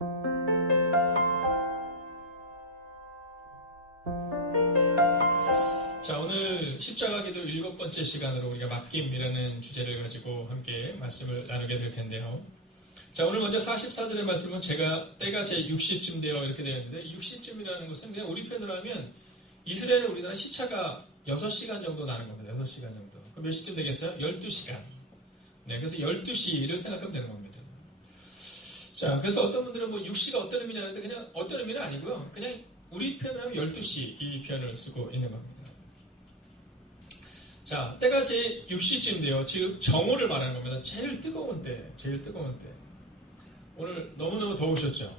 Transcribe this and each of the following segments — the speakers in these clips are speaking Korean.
자, 오늘 십자가기도 7번째 시간으로 우리가 맡김이라는 주제를 가지고 함께 말씀을 나누게 될 텐데요. 자, 오늘 먼저 44절의 말씀은 제가 때가 제 60쯤 되어 이렇게 되어 있는데 60쯤이라는 것은 그냥 우리 편으로 하면 이스라엘 우리나라 시차가 6시간 정도 나는 겁니다. 6시간 정도. 그럼 몇 시쯤 되겠어요? 12시간. 네, 그래서 12시를 생각하면 되는 겁니다. 자, 그래서 어떤 분들은 뭐 6시가 어떤 의미냐는데 그냥 어떤 의미는 아니고요. 그냥 우리 편으로 하면 12시 이 편을 쓰고 있는 겁니다. 자, 때가 제 6시쯤 돼요. 지금 정오를 말하는 겁니다. 제일 뜨거운 때, 제일 뜨거운 때. 오늘 너무너무 더우셨죠?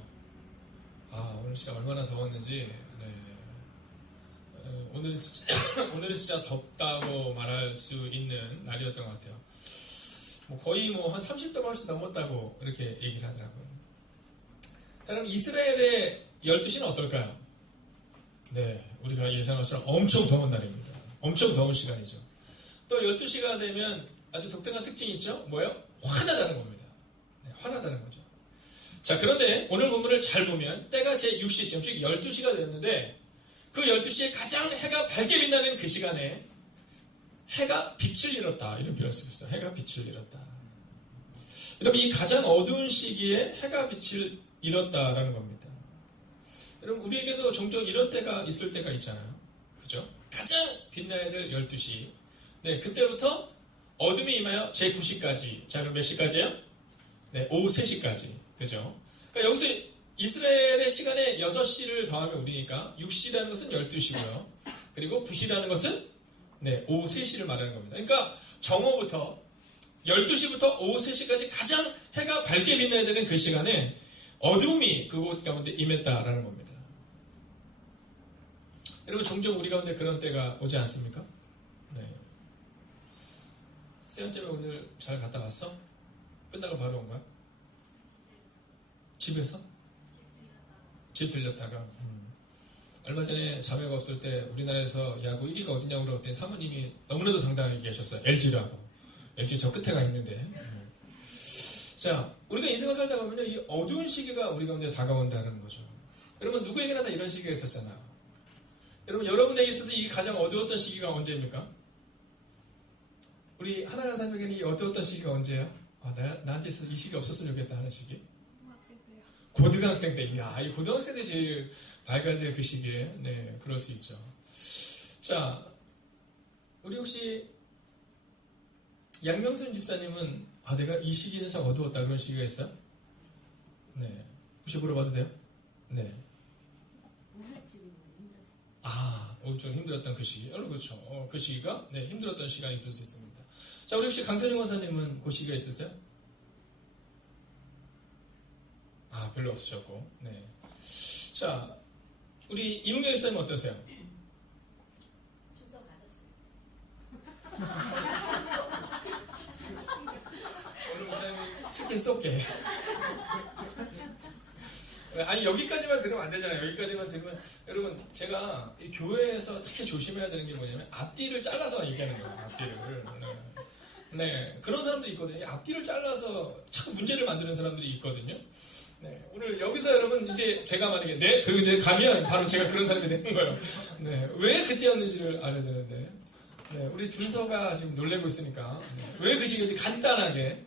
아, 오늘 진짜 얼마나 더웠는지, 네. 오늘은 진짜 덥다고 말할 수 있는 날이었던 것 같아요. 거의 한 30도가 훨씬 넘었다고 이렇게 얘기를 하더라고요. 자, 그럼 이스라엘의 12시는 어떨까요? 네, 우리가 예상한 것처럼 엄청 더운 날입니다. 엄청 더운 시간이죠. 또 12시가 되면 아주 독특한 특징이 있죠? 뭐예요? 환하다는 겁니다. 네, 환하다는 거죠. 자, 그런데 오늘 본문을 잘 보면 때가 제 6시쯤, 즉 12시가 되었는데 그 12시에 가장 해가 밝게 빛나는 그 시간에 해가 빛을 잃었다. 이런 표현을 쓰고 있어요. 해가 빛을 잃었다. 여러분, 이 가장 어두운 시기에 해가 빛을 잃었다라는 겁니다. 여러분, 우리에게도 종종 이런 때가 있을 때가 있잖아요. 그죠? 가장 빛나야 될 12시. 네, 그때부터 어둠이 임하여 제9시까지. 자, 그럼 몇 시까지요? 네, 오후 3시까지. 그죠? 그러니까 여기서 이스라엘의 시간에 6시를 더하면 우리니까 6시라는 것은 12시고요. 그리고 9시라는 것은 네, 오후 3시를 말하는 겁니다. 그러니까 정오부터 12시부터 오후 3시까지 가장 해가 밝게 빛나야 되는 그 시간에 어둠이 그곳 가운데 임했다라는 겁니다. 여러분, 종종 우리 가운데 그런 때가 오지 않습니까? 네. 세연쌤이 오늘 잘 갔다 왔어? 끝나고 바로 온 거야? 집에서? 집 들렸다가. 얼마 전에 자매가 없을 때 우리나라에서 야구 1위가 어디냐고 물어봤더니 사모님이 너무나도 당당하게 얘기하셨어요. LG라고. LG 저 끝에 가 있는데. 자, 우리가 인생을 살다 보면 이 어두운 시기가 우리 가운데 다가온다는 거죠. 여러분, 누구에게나 다 이런 시기가 있었잖아요. 여러분, 여러분에게 있어서 이 가장 어두웠던 시기가 언제입니까? 우리 하나가 사람에게는 이 어두웠던 시기가 언제예요? 아, 나한테 있어서 이 시기 없었으면 좋겠다 하는 시기? 고등학생 때. 이야, 이 고등학생 때 제일 밝아야 될 그 시기에. 네, 그럴 수 있죠. 자, 우리 혹시 양명순 집사님은 내가 이 시기는 참 어두웠다 그런 시기가 있어요? 네. 혹시 물어봐도 돼요? 네. 우울증이 힘들었던 그 시기. 그렇죠. 그 시기가 네, 힘들었던 시간이 있을 수 있습니다. 자, 우리 혹시 강선영 원사님은 그 시기가 있으세요? 별로 없으셨고. 네. 자, 우리 이문경 일사님 어떠세요? 주소 가졌어요. 오늘 목사님이 스킨 쏠게. 아니, 여기까지만 들으면 안 되잖아요. 여기까지만 들으면. 여러분, 제가 이 교회에서 특히 조심해야 되는 게 뭐냐면 앞뒤를 잘라서 얘기하는 거예요. 앞뒤를. 네. 그런 사람들이 있거든요. 앞뒤를 잘라서 자꾸 문제를 만드는 사람들이 있거든요. 네. 오늘 여기서 여러분, 이제 제가 만약에, 네. 그리고 이제 가면 바로 제가 그런 사람이 되는 거예요. 네. 왜 그때였는지를 알아야 되는데. 네. 우리 준서가 지금 놀래고 있으니까. 네. 왜 그 시기인지 간단하게.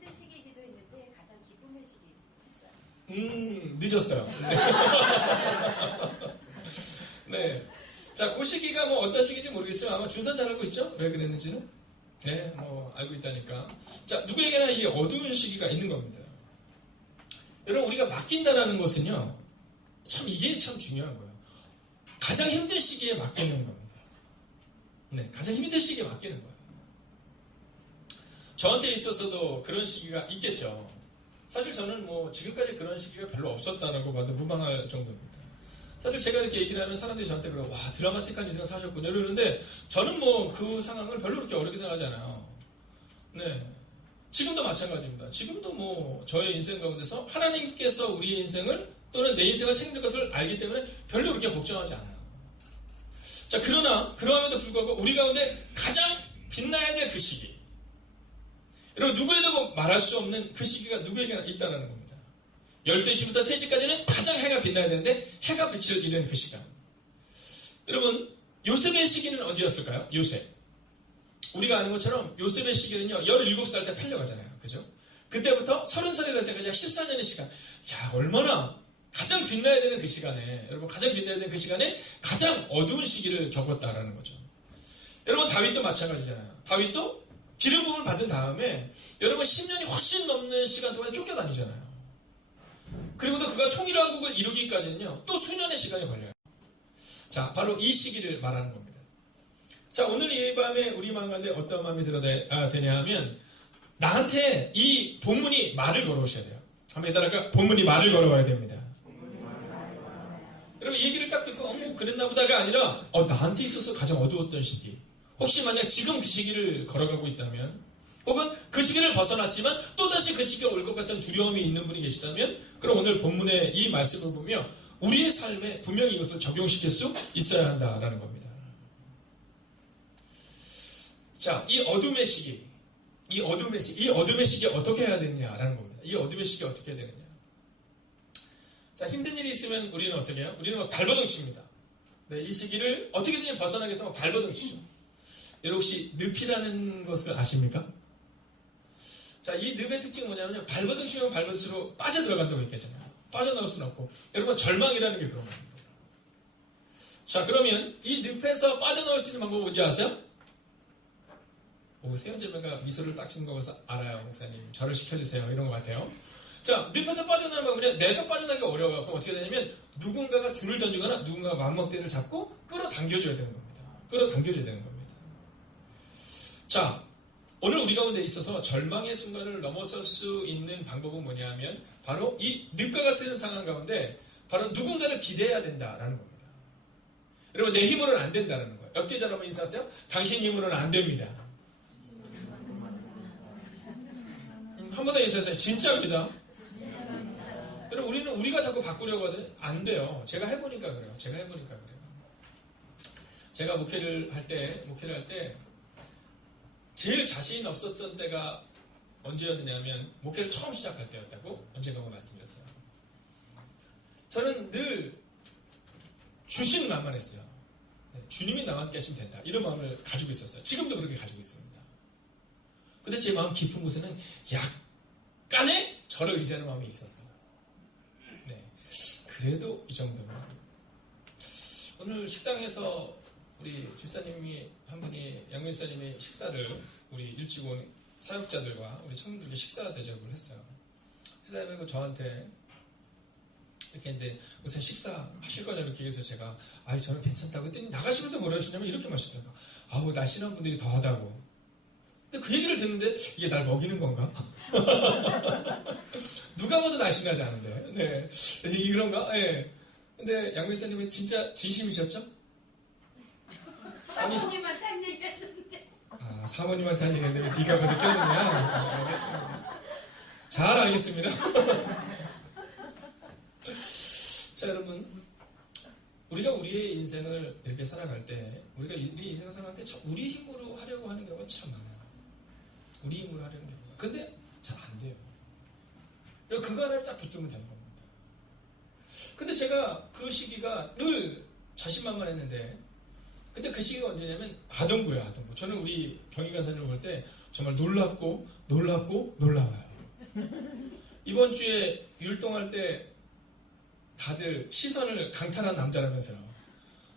힘든 시기이기도 했는데 가장 기쁨의 시기 했어요. 늦었어요. 네. 네. 자, 그 시기가 뭐 어떤 시기인지 모르겠지만 아마 준선 잘 알고 있죠? 왜 그랬는지는? 네, 뭐 알고 있다니까. 자, 누구에게나 이 어두운 시기가 있는 겁니다. 여러분, 우리가 맡긴다라는 것은요, 이게 참 중요한 거예요. 가장 힘든 시기에 맡기는 겁니다. 네, 가장 힘든 시기에 맡기는 거예요. 저한테 있어서도 그런 시기가 있겠죠. 사실 저는 뭐 지금까지 그런 시기가 별로 없었다라고 봐도 무방할 정도입니다. 사실 제가 이렇게 얘기를 하면 사람들이 저한테 그러고 와, 드라마틱한 인생 사셨군요 이러는데 저는 뭐 그 상황을 별로 그렇게 어렵게 생각하지 않아요. 네. 지금도 마찬가지입니다. 지금도 뭐 저의 인생 가운데서 하나님께서 우리의 인생을 또는 내 인생을 책임질 것을 알기 때문에 별로 그렇게 걱정하지 않아요. 자, 그러나 그러함에도 불구하고 우리 가운데 가장 빛나야 될 그 시기, 여러분 누구에도 말할 수 없는 그 시기가 누구에게나 있다는 겁니다. 12시부터 3시까지는 가장 해가 빛나야 되는데 해가 빛을 잃은 그 시간. 여러분, 요셉의 시기는 언제였을까요? 요셉. 우리가 아는 것처럼 요셉의 시기는요, 17살 때 팔려가잖아요. 그죠? 그때부터 30살이 될 때까지 14년의 시간. 야, 얼마나 가장 빛나야 되는 그 시간에, 여러분, 가장 빛나야 되는 그 시간에 가장 어두운 시기를 겪었다라는 거죠. 여러분, 다윗도 마찬가지잖아요. 다윗도 기름 부음을 받은 다음에 여러분 10년이 훨씬 넘는 시간 동안에 쫓겨다니잖아요. 그리고도 그가 통일왕국을 이루기까지는요, 또 수년의 시간이 걸려요. 자, 바로 이 시기를 말하는 겁니다. 자, 오늘 이 밤에 우리 마음 가운데 어떤 마음이 들어야 되냐 하면, 나한테 이 본문이 말을 걸어오셔야 돼요. 한번 해달랄까? 본문이 말을 걸어와야 됩니다. 여러분, 이 얘기를 딱 듣고, 어머, 그랬나 보다가 아니라, 나한테 있어서 가장 어두웠던 시기. 혹시 만약 지금 그 시기를 걸어가고 있다면, 혹은 그 시기를 벗어났지만 또다시 그 시기가 올 것 같은 두려움이 있는 분이 계시다면, 그럼 오늘 본문의 이 말씀을 보며 우리의 삶에 분명히 이것을 적용시킬 수 있어야 한다라는 겁니다. 자, 이 어둠의 시기 어떻게 해야 되느냐라는 겁니다. 이 어둠의 시기 어떻게 해야 되느냐. 자, 힘든 일이 있으면 우리는 어떻게 해요? 우리는 막 발버둥칩니다. 네, 이 시기를 어떻게든 벗어나기 위해서 막 발버둥치죠. 여러분, 혹시 늪이라는 것을 아십니까? 자, 이 늪의 특징은 뭐냐면요, 발버둥치면 발버둥치로 빠져들어간다고 얘기했잖아요. 빠져나올 수는 없고. 여러분, 절망이라는 게 그런 겁니다. 자, 그러면 이 늪에서 빠져나올 수 있는 방법은 뭔지 아세요? 세연절명가 미소를 딱 짓는 거 보면서 알아요, 목사님. 저를 시켜주세요. 이런 것 같아요. 자, 늪에서 빠져나오는 방법은 내가 빠져나기가 어려워요. 그럼 어떻게 되냐면 누군가가 줄을 던지거나 누군가가 맘먹대를 잡고 끌어당겨줘야 되는 겁니다. 끌어당겨줘야 되는 겁니다. 자, 오늘 우리 가운데 있어서 절망의 순간을 넘어설 수 있는 방법은 뭐냐 하면 바로 이 늪과 같은 상황 가운데 바로 누군가를 기대해야 된다라는 겁니다. 여러분, 내 힘으로는 안 된다는 거예요. 역대자 한번 인사하세요. 당신 힘으로는 안 됩니다. 한 번 더 인사하세요. 진짜입니다. 여러분, 우리가 자꾸 바꾸려고 하더니 안 돼요. 제가 해보니까 그래요. 제가 목회를 할 때 제일 자신 없었던 때가 언제였냐면 목회를 처음 시작할 때였다고 언젠가 말씀드렸어요. 저는 늘 주신만만했어요. 주님이 나와 함께 하시면 된다. 이런 마음을 가지고 있었어요. 지금도 그렇게 가지고 있습니다. 근데 제 마음 깊은 곳에는 약간의 저를 의지하는 마음이 있었어요. 네, 그래도 이 정도면. 오늘 식당에서 우리 집사님이 한 분이, 양면사님이 식사를 우리 일찍 온 사역자들과 우리 청년들에게 식사 대접을 했어요. 식사하고 저한테 이렇게 했는데, 무슨 식사 하실 거냐 이렇게 해서 제가, 저는 괜찮다고 했더니 나가시면서 뭐라 하시냐면 이렇게 마시더라고요. 날씬한 분들이 더 하다고. 근데 그 얘기를 듣는데 이게 날 먹이는 건가? 누가 봐도 날씬하지 않은데. 네. 그런가? 네. 근데 양면사님은 진짜 진심이셨죠? 사모님한테 한 얘기 했는데. 사모님한테 한 얘기했는데 왜 네가 거기서 껴드냐? 알겠습니다. 잘 알겠습니다. 자, 여러분, 우리가 우리의 인생을 이렇게 살아갈 때, 우리 인생을 살아갈 때 우리 힘으로 하려고 하는 경우가 참 많아요. 우리 힘으로 하려는 경우가. 근데 잘 안 돼요. 그리고 그거 하나를 딱 붙들면 되는 겁니다. 근데 제가 그 시기가 늘 자신만만했는데, 근데 그 시기가 언제냐면 아동부예요, 아동부. 저는 우리 경희간사님을 볼 때 정말 놀랍고 놀라워요. 이번 주에 율동할 때 다들 시선을 강탈한 남자라면서요.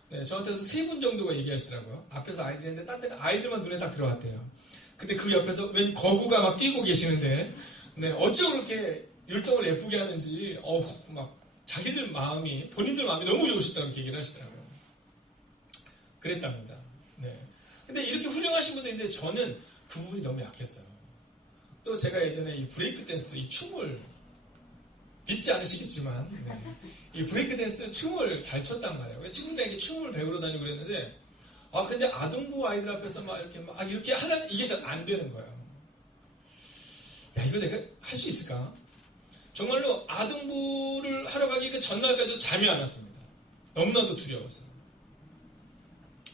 네, 저한테서 3분 정도가 얘기하시더라고요. 앞에서 아이들이 있는데 딴 데는 아이들만 눈에 딱 들어왔대요. 근데 그 옆에서 웬 거구가 막 뛰고 계시는데, 네, 어찌 그렇게 율동을 예쁘게 하는지, 막 자기들 마음이, 본인들 마음이 너무 좋으셨다고 얘기를 하시더라고요. 그랬답니다. 네. 근데 이렇게 훌륭하신 분도 있는데 저는 그 부분이 너무 약했어요. 또 제가 예전에 이 브레이크 댄스, 이 춤을 믿지 않으시겠지만, 네, 이 브레이크 댄스 춤을 잘 췄단 말이에요. 친구들에게 춤을 배우러 다니고 그랬는데, 근데 아동부 아이들 앞에서 이렇게 하는, 이게 잘 안 되는 거예요. 이거 내가 할 수 있을까? 정말로 아동부를 하러 가기 그 전날까지도 잠이 안 왔습니다. 너무나도 두려워서.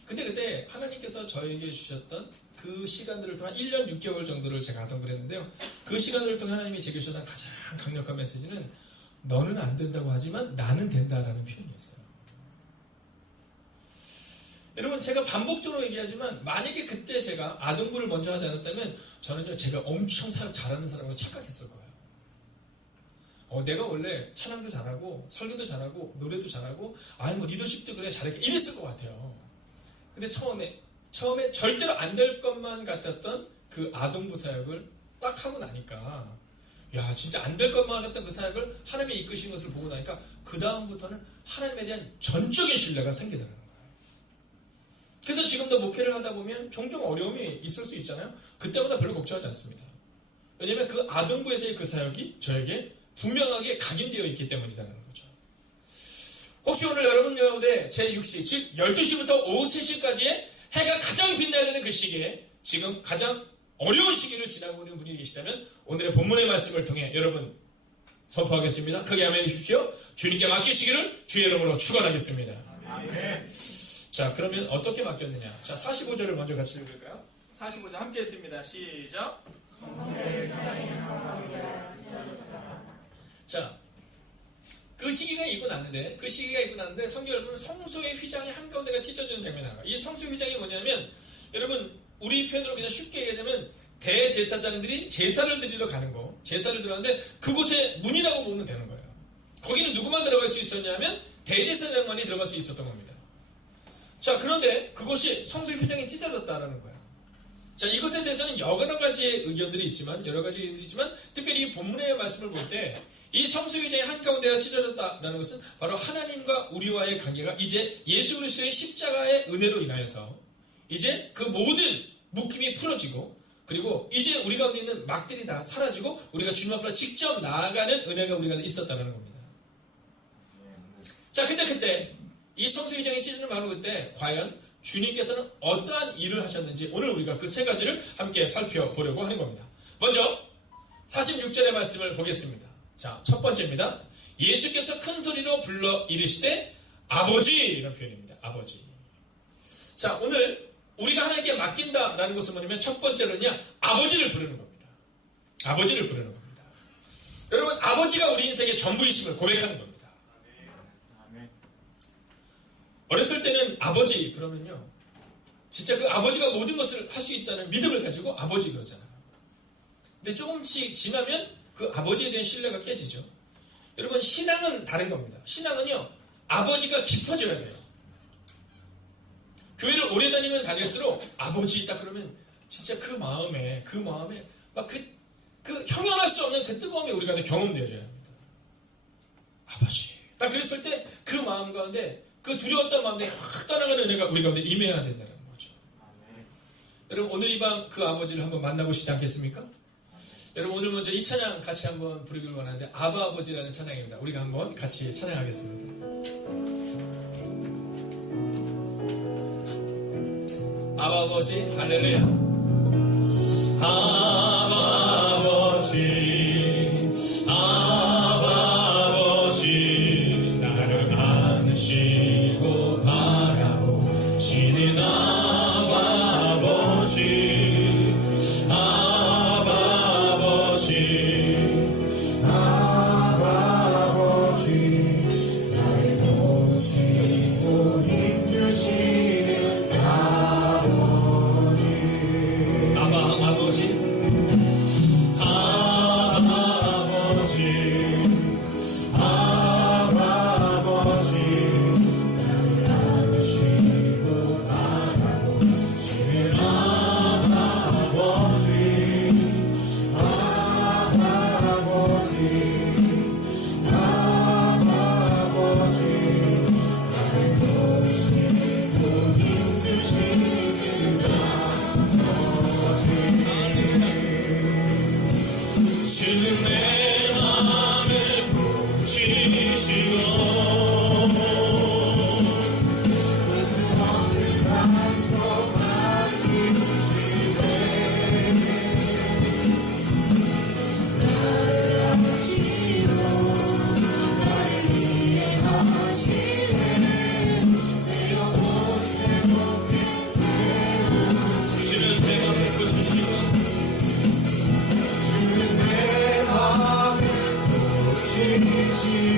근데 그때 하나님께서 저에게 주셨던 그 시간들을 통한 1년 6개월 정도를 제가 아동부를 했는데요. 그 시간들을 통해 하나님이 제게 주셨던 가장 강력한 메시지는 너는 안 된다고 하지만 나는 된다라는 표현이었어요. 여러분, 제가 반복적으로 얘기하지만 만약에 그때 제가 아동부를 먼저 하지 않았다면 저는요, 제가 엄청 사역 잘하는 사람으로 착각했을 거예요. 내가 원래 찬양도 잘하고 설교도 잘하고 노래도 잘하고 뭐 리더십도 그래 잘해 이랬을 것 같아요. 근데 처음에 절대로 안 될 것만 같았던 그 아동부 사역을 딱 하고 나니까 야, 진짜 안 될 것만 같았던 그 사역을 하나님이 이끄신 것을 보고 나니까 그 다음부터는 하나님에 대한 전적인 신뢰가 생기더라는 거예요. 그래서 지금도 목회를 하다 보면 종종 어려움이 있을 수 있잖아요. 그때마다 별로 걱정하지 않습니다. 왜냐하면 그 아동부에서의 그 사역이 저에게 분명하게 각인되어 있기 때문이라는 거죠. 혹시 오늘 여러분 가운데 제6시, 즉 12시부터 오후 3시까지의 해가 가장 빛나야 되는 그 시기에 지금 가장 어려운 시기를 지나고 있는 분이 계시다면 오늘의 본문의 말씀을 통해 여러분 선포하겠습니다. 크게 아멘 해주십시오. 주님께 맡기시기를 주의 이름으로 축원하겠습니다. 아멘. 자, 그러면 어떻게 맡겼느냐? 자, 45절을 먼저 같이 읽을까요? 45절 함께 했습니다. 시작. 자, 그 시기가 있고 났는데 성경을 보면 성소의 휘장이 한가운데가 찢어지는 장면이 나와요. 이 성소의 휘장이 뭐냐면 여러분 우리 표현으로 그냥 쉽게 얘기하자면 대제사장들이 제사를 드리러 가는 거, 제사를 들어가는데 그곳에 문이라고 보면 되는 거예요. 거기는 누구만 들어갈 수 있었냐면 대제사장만이 들어갈 수 있었던 겁니다. 자, 그런데 그것이 성소의 휘장이 찢어졌다라는 거예요. 자, 이것에 대해서는 여러 가지의 의견들이 있지만 특별히 이 본문의 말씀을 볼 때 이 성소의 휘장이 한가운데가 찢어졌다라는 것은 바로 하나님과 우리와의 관계가 이제 예수 그리스도의 십자가의 은혜로 인하여서 이제 그 모든 묶임이 풀어지고 그리고 이제 우리 가운데 있는 막들이 다 사라지고 우리가 주님 앞으로 직접 나아가는 은혜가 우리 가운데 있었다는 겁니다. 자, 근데 그때 이 성소의 휘장이 찢어지는 바로 그때 과연 주님께서는 어떠한 일을 하셨는지 오늘 우리가 그 세 가지를 함께 살펴보려고 하는 겁니다. 먼저 46절의 말씀을 보겠습니다. 자, 첫 번째입니다. 예수께서 큰 소리로 불러 이르시되 아버지, 이런 표현입니다. 아버지. 자, 오늘 우리가 하나님께 맡긴다라는 것은 뭐냐면 첫 번째로는요, 아버지를 부르는 겁니다. 아버지를 부르는 겁니다. 여러분, 아버지가 우리 인생의 전부이심을 고백하는 겁니다. 어렸을 때는 아버지 그러면요, 진짜 그 아버지가 모든 것을 할 수 있다는 믿음을 가지고 아버지 그러잖아요. 근데 조금씩 지나면 그 아버지에 대한 신뢰가 깨지죠. 여러분, 신앙은 다른 겁니다. 신앙은요, 아버지가 깊어져야 돼요. 교회를 오래 다니면 다닐수록 아버지 딱 그러면 진짜 그 마음에 막 그 형용할 수 없는 그 뜨거움이 우리가 경험되어져야 합니다. 아버지. 딱 그랬을 때 그 마음 가운데 그 두려웠던 마음에 확 떠나가는 은혜가 우리 가운데 임해야 된다는 거죠. 여러분, 오늘 이 밤 그 아버지를 한번 만나보시지 않겠습니까? 여러분, 오늘 먼저 이 찬양 같이 한번 부르길 원하는데 아바 아버지라는 찬양입니다. 우리가 한번 같이 찬양하겠습니다. 아바 아버지, 할렐루야. 아바 아버지, 아바 아버지, 나를 안으시고 바라보시는 아바 아버지, 아바 아버지, 아바 아버지, 나를 도우시고 힘주시는 아버지, 아바 아버지,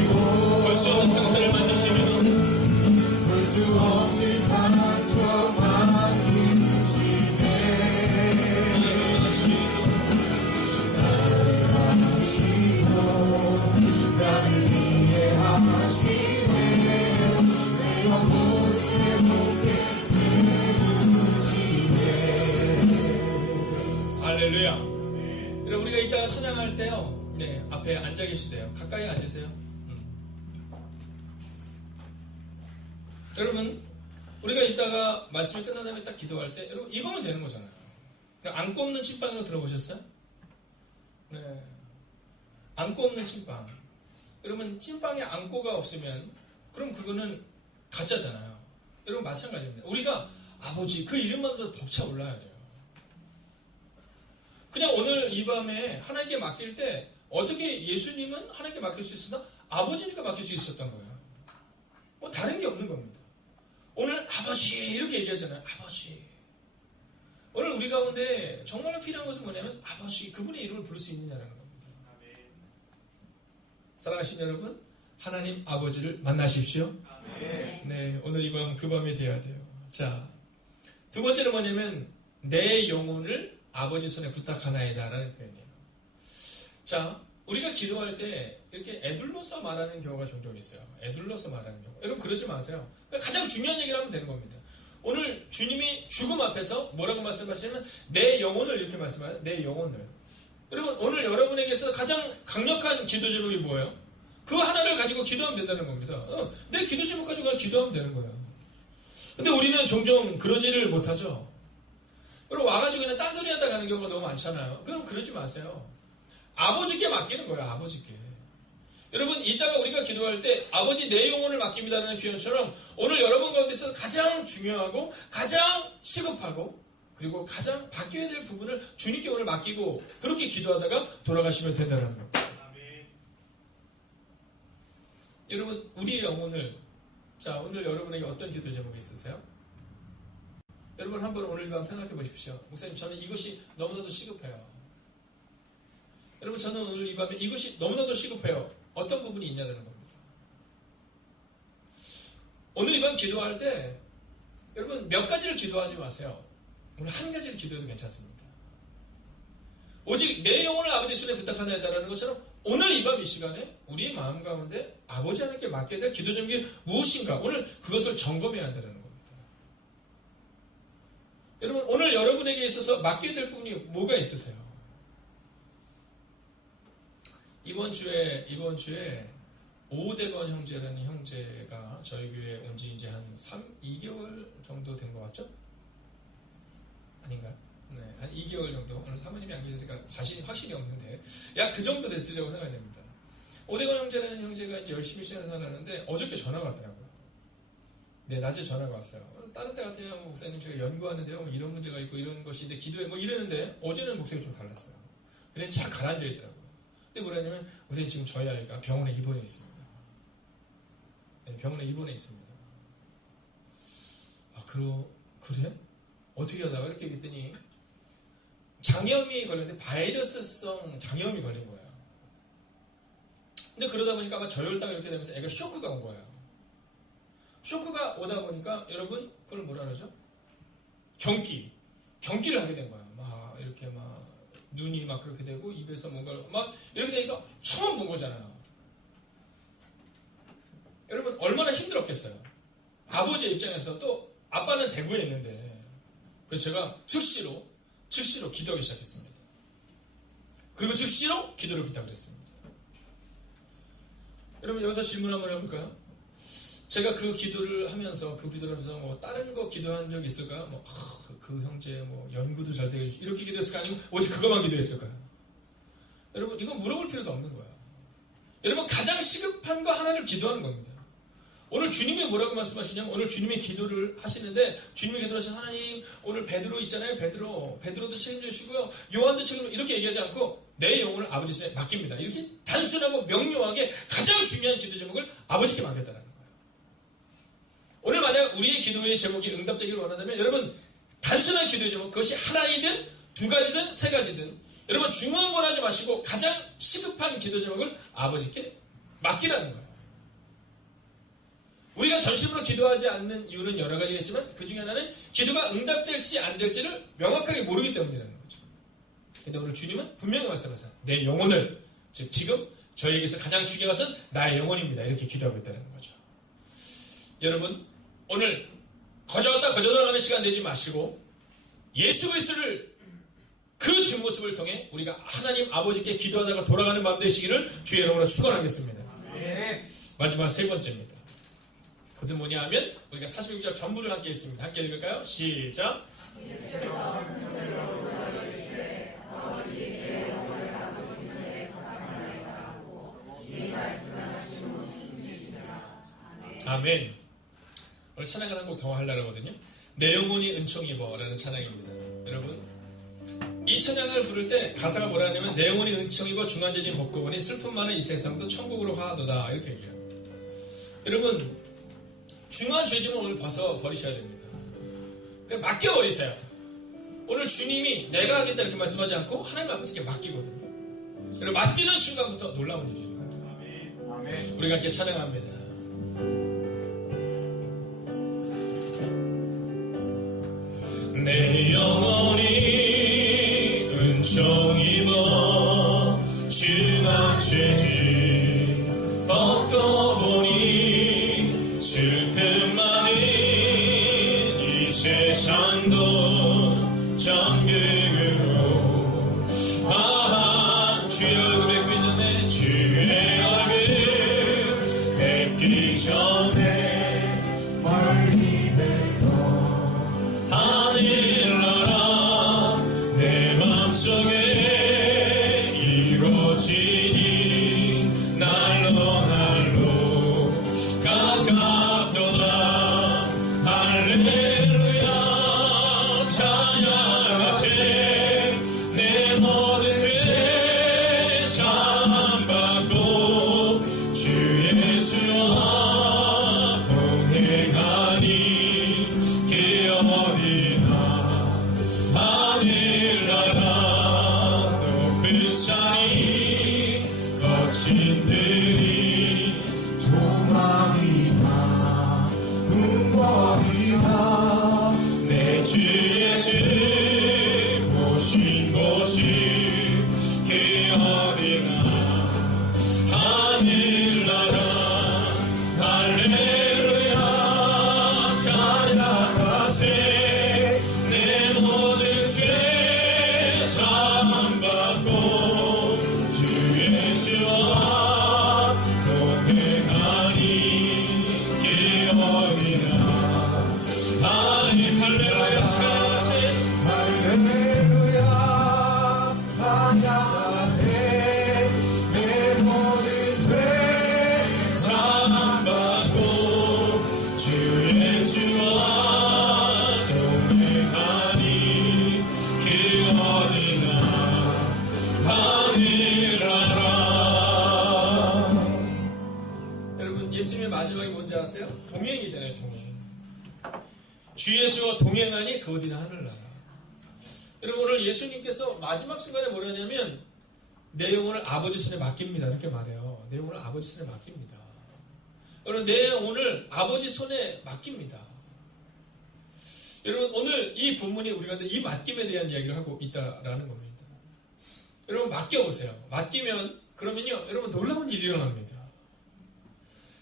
볼 수 없는 상처를 만드시며 볼 수 없는 상처만 주시네 나를 이해하시네 내 영혼 새롭게 세우시네 할렐루야. 여러분 우리가 이따가 찬양할 때요, 네, 앞에 앉아 계시대요. 가까이 앉으세요. 여러분 우리가 이따가 말씀이 끝난 다음에 딱 기도할 때 여러분 이거면 되는 거잖아요. 안고 없는 찐빵으로 들어보셨어요? 네, 안고 없는 찐빵. 여러분 찐빵에 안고가 없으면 그럼 그거는 가짜잖아요. 여러분 마찬가지입니다. 우리가 아버지 그 이름만으로도 벅차 올라야 돼요. 그냥 오늘 이 밤에 하나님께 맡길 때 어떻게 예수님은 하나님께 맡길 수 있었나? 아버지니까 맡길 수 있었던 거예요. 뭐 다른 게 없는 겁니다. 오늘 아버지 이렇게 얘기하잖아요. 아버지. 오늘 우리 가운데 정말로 필요한 것은 뭐냐면 아버지 그분의 이름을 부를 수 있느냐라는 겁니다. 사랑하신 여러분, 하나님 아버지를 만나십시오. 네, 오늘 이 밤 그 밤이 돼야 돼요. 자, 두 번째는 뭐냐면 내 영혼을 아버지 손에 부탁하나이다라는 표현이에요. 자, 우리가 기도할 때 이렇게 애둘러서 말하는 경우가 종종 있어요. 애둘러서 말하는 경우. 여러분 그러지 마세요. 가장 중요한 얘기를 하면 되는 겁니다. 오늘 주님이 죽음 앞에서 뭐라고 말씀하시냐면 내 영혼을 이렇게 말씀하세요. 내 영혼을. 여러분 오늘 여러분에게서 가장 강력한 기도 제목이 뭐예요? 그거 하나를 가지고 기도하면 된다는 겁니다. 내 기도 제목 가지고 그냥 기도하면 되는 거예요. 근데 우리는 종종 그러지를 못하죠. 그리고 와가지고 그냥 딴소리 하다 가는 경우가 너무 많잖아요. 그럼 그러지 마세요. 아버지께 맡기는 거예요. 아버지께. 여러분 이따가 우리가 기도할 때 아버지 내 영혼을 맡깁니다라는 표현처럼 오늘 여러분 가운데서 가장 중요하고 가장 시급하고 그리고 가장 바뀌어야 될 부분을 주님께 오늘 맡기고 그렇게 기도하다가 돌아가시면 된다는 겁니다. 여러분 우리의 영혼을 자 오늘 여러분에게 어떤 기도 제목이 있으세요? 여러분 한번 오늘 밤 생각해 보십시오. 목사님 저는 이것이 너무나도 시급해요. 여러분 저는 오늘 이 밤에 이것이 너무나도 시급해요. 어떤 부분이 있냐는 겁니다. 오늘 이 밤 기도할 때 여러분 몇 가지를 기도하지 마세요. 오늘 한 가지를 기도해도 괜찮습니다. 오직 내 영혼을 아버지 손에 부탁하나이다라는 것처럼 오늘 이 밤 이 시간에 우리의 마음 가운데 아버지 하나님께 맡게 될 기도 제목이 무엇인가 오늘 그것을 점검해야 한다는 겁니다. 여러분 오늘 여러분에게 있어서 맡게 될 부분이 뭐가 있으세요? 이번 주에 오대건 형제라는 형제가 저희 교회에 온 지 이제 한 2개월 정도 된 것 같죠? 아닌가요? 네, 한 2개월 정도. 오늘 사모님이 안 계시니까 자신이 확신이 없는데 약 그 정도 됐으리라고 생각이 됩니다. 오대건 형제라는 형제가 이제 열심히 신앙생활을 하는데 어저께 전화가 왔더라고요. 네, 낮에 전화가 왔어요. 다른 때 같으면 목사님 제가 연구하는데요. 뭐 이런 문제가 있고 이런 것인데 기도해 뭐 이러는데 어제는 목소리가 좀 달랐어요. 그래서 잘 가라앉아 있더라고요. 근데 뭐라냐면 목사님 지금 저희 아이가 병원에 입원해 있습니다. 네, 병원에 입원해 있습니다. 아 그래? 어떻게 하다가 이렇게 얘기했더니 장염이 걸렸는데 바이러스성 장염이 걸린 거예요. 근데 그러다 보니까 아마 저혈당 이렇게 되면서 애가 쇼크가 온 거예요. 쇼크가 오다 보니까 여러분 그걸 뭐라 그러죠? 경기를 하게 된 거예요. 막 이렇게 막 눈이 막 그렇게 되고 입에서 뭔가 막 이렇게 되니까 처음 본 거잖아요. 여러분 얼마나 힘들었겠어요. 아버지의 입장에서 또 아빠는 대구에 있는데 그래서 제가 즉시로 기도하기 시작했습니다. 그리고 즉시로 기도를 부탁을 했습니다. 여러분 여기서 질문 한번 해볼까요? 제가 그 기도를 하면서 뭐 다른 거 기도한 적 있을까요? 그 형제 뭐 연구도 잘 되게 이렇게 기도했을까 아니면 오직 그것만 기도했을까요? 여러분 이건 물어볼 필요도 없는 거예요. 여러분 가장 시급한 거 하나를 기도하는 겁니다. 오늘 주님이 뭐라고 말씀하시냐면 오늘 주님이 기도를 하시는데 주님이 기도를 하시는 하나님 오늘 베드로 있잖아요. 베드로도 책임져 주시고요. 요한도 책임져 이렇게 얘기하지 않고 내 영혼을 아버지 손에 맡깁니다. 이렇게 단순하고 명료하게 가장 중요한 기도 제목을 아버지께 맡겼다는 거예요. 오늘 만약 우리의 기도의 제목이 응답되기를 원한다면 여러분 단순한 기도의 제목 그것이 하나이든 두 가지든 세 가지든 여러분 중요한 걸 하지 마시고 가장 시급한 기도 제목을 아버지께 맡기라는 거예요. 우리가 전심으로 기도하지 않는 이유는 여러 가지겠지만 그 중에 하나는 기도가 응답될지 안 될지를 명확하게 모르기 때문이라는 거죠. 근데 오늘 주님은 분명히 말씀하세요. 내 영혼을, 즉 지금 저에게서 가장 중요한 것은 나의 영혼입니다. 이렇게 기도하고 있다는 거죠. 여러분, 오늘 거저 왔다 거저 돌아가는 시간 내지 마시고 예수 그리스도를 그 뒷모습을 통해 우리가 하나님 아버지께 기도하다가 돌아가는 마음 되시기를 주의 이름으로 축원하겠습니다. 마지막 세 번째입니다. 그것은 뭐냐 하면 우리가 46절 전부를 함께 읽습니다. 함께 읽을까요? 시작. 아멘. 오늘 찬양을 한 곡 더 하려고 하거든요. 내 영혼이 은총 입어라는 찬양입니다. 여러분, 이 찬양을 부를 때 가사가 뭐라 하냐면 내 영혼이 은총 입어 중환자진 벗고 보니 슬픔 많은 이 세상도 천국으로 화하도다 이렇게 얘기해요. 여러분, 중한 죄짐은 오늘 벗어버리셔야 됩니다. 그냥 맡겨버리세요. 오늘 주님이 내가 하겠다 이렇게 말씀하지 않고 하나님 아버지께 맡기거든요. 여러분, 맡기는 순간부터 놀라운 일이죠. 우리가 함께 찬양합니다. 내 영혼이 은총 입어 중한 죄짐 벗고 보니 슬픔 많은 이 세상도 천국으로 주여 뵙기 전에 주의 얼굴 뵙기 전에 멀리 뵙고 하늘나라 내 맘속에 이루어지니 날로 가깝도다. 할렐루야 찬양하세. 내 모든 죄 사함받고 주 예수와 동행하니 그 어디나 하늘나라 높은 산이 거친 들이 소망이다 꿈거리다 내 주 예수 모신 곳이 그 어디나 하늘나라 할렐루야 찬양하세. 내 모든 죄 사함받고 주 예수와 동행하니 그 어디나 할렐루야 찬양하세. 할렐루야 찬양하세 내 모든 죄 사함받고 주 예수와 동행하니 그 어디나 하늘나라. 여러분, 예수님의 마지막이 뭔지 아세요? 동행이잖아요. 동행. 주 예수와 동행하니 그 어디나 하늘나라. 여러분, 오늘 예수님께서 마지막 순간에 뭐라 하냐면 내 영혼을 아버지 손에 맡깁니다 이렇게 말해요. 내 영혼을 아버지 손에 맡깁니다. 여러분, 내 영혼을 아버지 손에 맡깁니다. 여러분, 오늘 이 본문이 우리가 이 맡김에 대한 이야기를 하고 있다라는 겁니다. 여러분, 맡겨보세요. 맡기면 그러면요, 여러분, 놀라운 일이 일어납니다.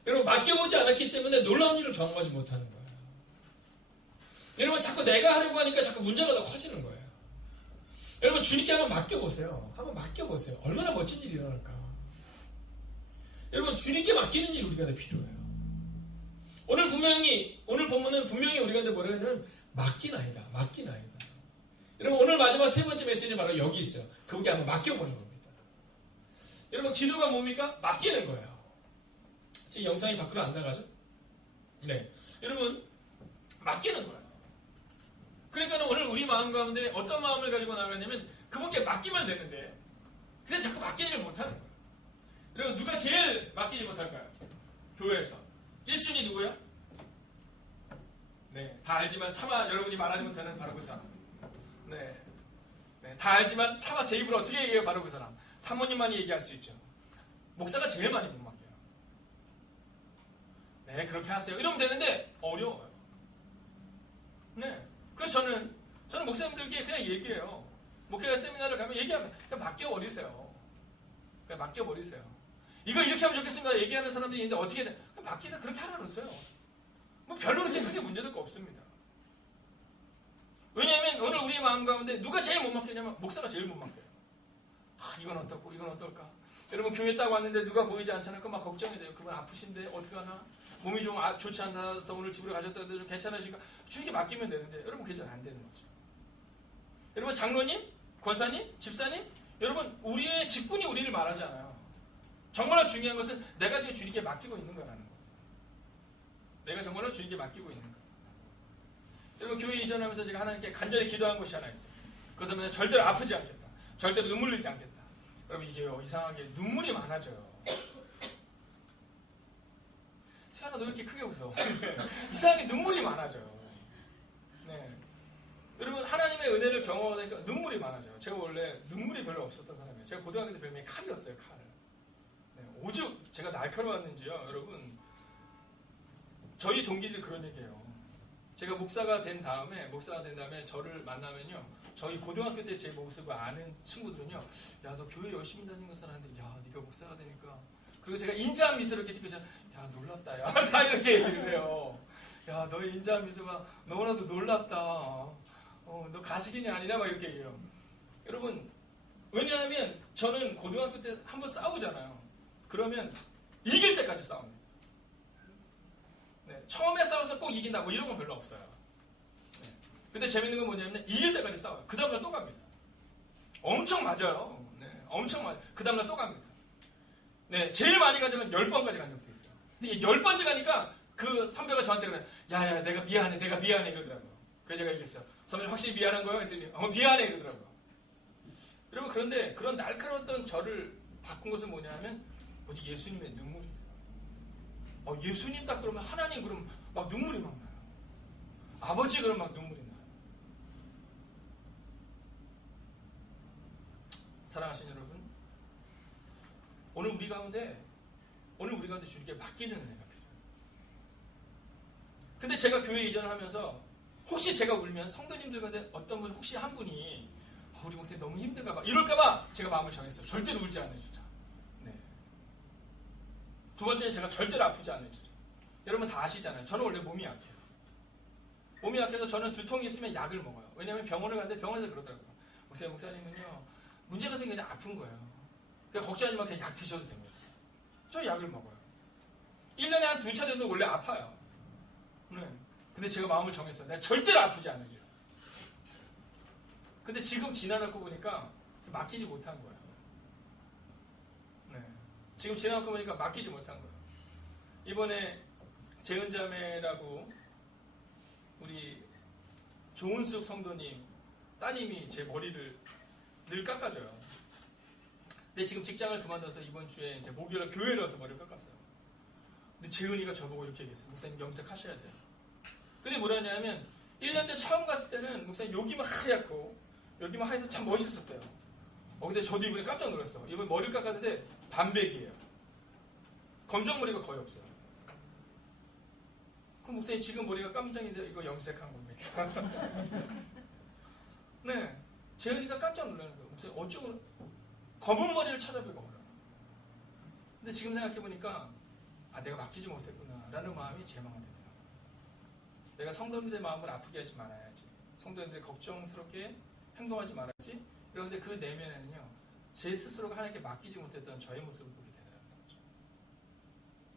여러분, 맡겨보지 않았기 때문에 놀라운 일을 경험하지 못하는 거예요. 여러분, 자꾸 내가 하려고 하니까 자꾸 문제가 더 커지는 거예요. 여러분, 주님께 한번 맡겨보세요. 한번 맡겨보세요. 얼마나 멋진 일이 일어날까. 여러분, 주님께 맡기는 일이 우리가 필요해요. 오늘 본문은 분명히 우리가 뭐라 하냐면 맡기나이다. 맡기나이다. 여러분, 오늘 마지막 세 번째 메시지는 바로 여기 있어요. 그분께 한번 맡겨보는 겁니다. 여러분, 기도가 뭡니까? 맡기는 거예요. 지금 영상이 밖으로 안 나가죠? 네. 여러분, 맡기는 거예요. 그러니까 오늘 우리 마음 가운데 어떤 마음을 가지고 나가냐면 그분께 맡기면 되는데 근데 자꾸 맡기지를 못하는 거예요. 여러분, 누가 제일 맡기지 못할까요? 교회에서 1순위 누구야? 네, 다 알지만 차마 여러분이 말하지 못하는 바로 그 사람. 네, 다 알지만 차마 제 입으로 어떻게 얘기해요? 바로 그 사람. 사모님만이 얘기할 수 있죠. 목사가 제일 많이 못 맡겨요. 네, 네, 그렇게 하세요. 이러면 되는데 어려워요. 네. 그래서 저는 목사님들께 그냥 얘기해요. 목회자 세미나를 가면 얘기하면 그냥 맡겨버리세요. 그냥 맡겨버리세요. 이거 이렇게 하면 좋겠습니다. 얘기하는 사람들이 있는데 어떻게 해야 돼? 그냥 맡기자. 그렇게 하라는 거예요. 뭐 별로 그렇게 크게 문제될 거 없습니다. 왜냐하면 오늘 우리의 마음 가운데 누가 제일 못 맡기냐면 목사가 제일 못 맡겨요. 이건 어떻고 이건 어떨까? 여러분 교회 딱 왔는데 누가 보이지 않잖아요. 그럼 막 걱정이 돼요. 그분 아프신데 어떻게 하나? 몸이 좀 좋지 않아서 오늘 집으로 가셨다는데 좀 괜찮으신가? 주님께 맡기면 되는데 여러분 그게 잘 안 되는 거죠. 여러분 장로님, 권사님, 집사님, 여러분 우리의 직분이 우리를 말하지 않아요. 정말로 중요한 것은 내가 지금 주님께 맡기고 있는 거라는 거예요. 내가 정말로 주님께 맡기고 있는 거예요. 여러분 교회 이전하면서 제가 하나님께 간절히 기도한 것이 하나 있어요. 그것은 절대로 아프지 않겠다. 절대로 눈물 흘리지 않겠다. 여러분 이게요 이상하게 눈물이 많아져요. 세연아 너 왜 이렇게 크게 웃어? 이상하게 눈물이 많아져요. 네. 여러분 하나님의 은혜를 경험하니까 눈물이 많아져요. 제가 원래 눈물이 별로 없었던 사람이에요. 제가 고등학교 때 별명이 칼이었어요. 칼. 네. 오죽 제가 날카로웠는지요. 여러분 저희 동기들이 그런 얘기해요. 제가 목사가 된 다음에 저를 만나면요. 저희 고등학교 때 제 모습을 아는 친구들은요. 야, 너 교회 열심히 다니는 것을 하는데 야, 네가 목사가 되니까. 그리고 제가 인자한 미소를 이렇게 띠고서 야, 놀랍다. 야, 다 이렇게 얘기를 해요. 야, 너의 인자한 미소가 너무나도 놀랍다. 너 가식인이 아니라 막 이렇게 얘기해요. 여러분, 왜냐하면 저는 고등학교 때 한번 싸우잖아요. 그러면 이길 때까지 싸웁니다. 네, 처음에 싸워서 꼭 이긴다 뭐 이런 건 별로 없어요. 네. 근데 재밌는 건 뭐냐면 이길 때까지 싸워요. 그 다음날 또 갑니다. 엄청 맞아요. 네, 엄청 맞아요. 그 다음날 또 갑니다. 네, 제일 많이 가지면 10번까지 간 적도 있어요. 근데 10번째 가니까 그 선배가 저한테 그래. 야야 내가 미안해 이러더라고요. 그래서 제가 얘기했어요. 선배님 확실히 미안한 거예요? 했더니 미안해 이러더라고요. 여러분 그런데 그런 날카로웠던 저를 바꾼 것은 뭐냐면 오직 예수님의 눈물이에요. 예수님 딱 그러면 하나님 그러면 막 눈물이 막 나요. 아버지 그러면 막 눈물이 나요. 사랑하시는 여러분, 오늘 우리 가운데 주님께 맡기는 은혜가 필요해요. 근데 제가 교회 이전을 하면서 혹시 제가 울면 성도님들 가운데 어떤 분 혹시 한 분이 우리 목사님 너무 힘든가 봐 이럴까 봐 제가 마음을 정했어요. 절대로 울지 않으시라. 네. 두 번째는 제가 절대로 아프지 않으시라. 여러분 다 아시잖아요. 저는 원래 몸이 약해요. 몸이 약해서 저는 두통이 있으면 약을 먹어요. 왜냐하면 병원을 갔는데 병원에서 그러더라고요. 목사님은요 문제가 생기면 아픈 거예요. 그러니까 걱정하지 마. 그냥 약 드셔도 됩니다. 저 약을 먹어요. 1년에 한 2차례 정도 원래 아파요. 네. 근데 제가 마음을 정했어요. 내가 절대로 아프지 않으리라. 근데 지금 지나놓고 보니까 맡기지 못한 거예요. 네. 지금 지나놓고 보니까 맡기지 못한 거예요. 이번에 재은자매라고 우리 조은숙 성도님 따님이 제 머리를 늘 깎아줘요. 근데 지금 직장을 그만둬서 이번 주에 이제 목요일 교회를 와서 머리를 깎았어요. 근데 재은이가 저보고 이렇게 얘기했어요. 목사님 염색하셔야 돼요. 근데 뭐라냐면 1년 전 처음 갔을 때는 목사님 여기만 하얗고 여기만 하얘서 참 멋있었대요. 근데 저도 이번에 깜짝 놀랐어요. 이번에 머리를 깎았는데 반백이에요. 검정머리가 거의 없어요. 그럼 목사님 지금 머리가 깜장인데 이거 염색한 겁니까? 네. 재은이가 깜짝 놀라는 거예요. 목사님 어쩌고 검은 머리를 찾아보고 그래요. 근데 지금 생각해보니까 내가 맡기지 못했구나 라는 마음이 제 마음이 되더라고요. 내가 성도님들의 마음을 아프게 하지 말아야지. 성도님들이 걱정스럽게 행동하지 말아야지. 그런데 그 내면에는요. 제 스스로가 하나님께 맡기지 못했던 저의 모습을 보게 되더라고요.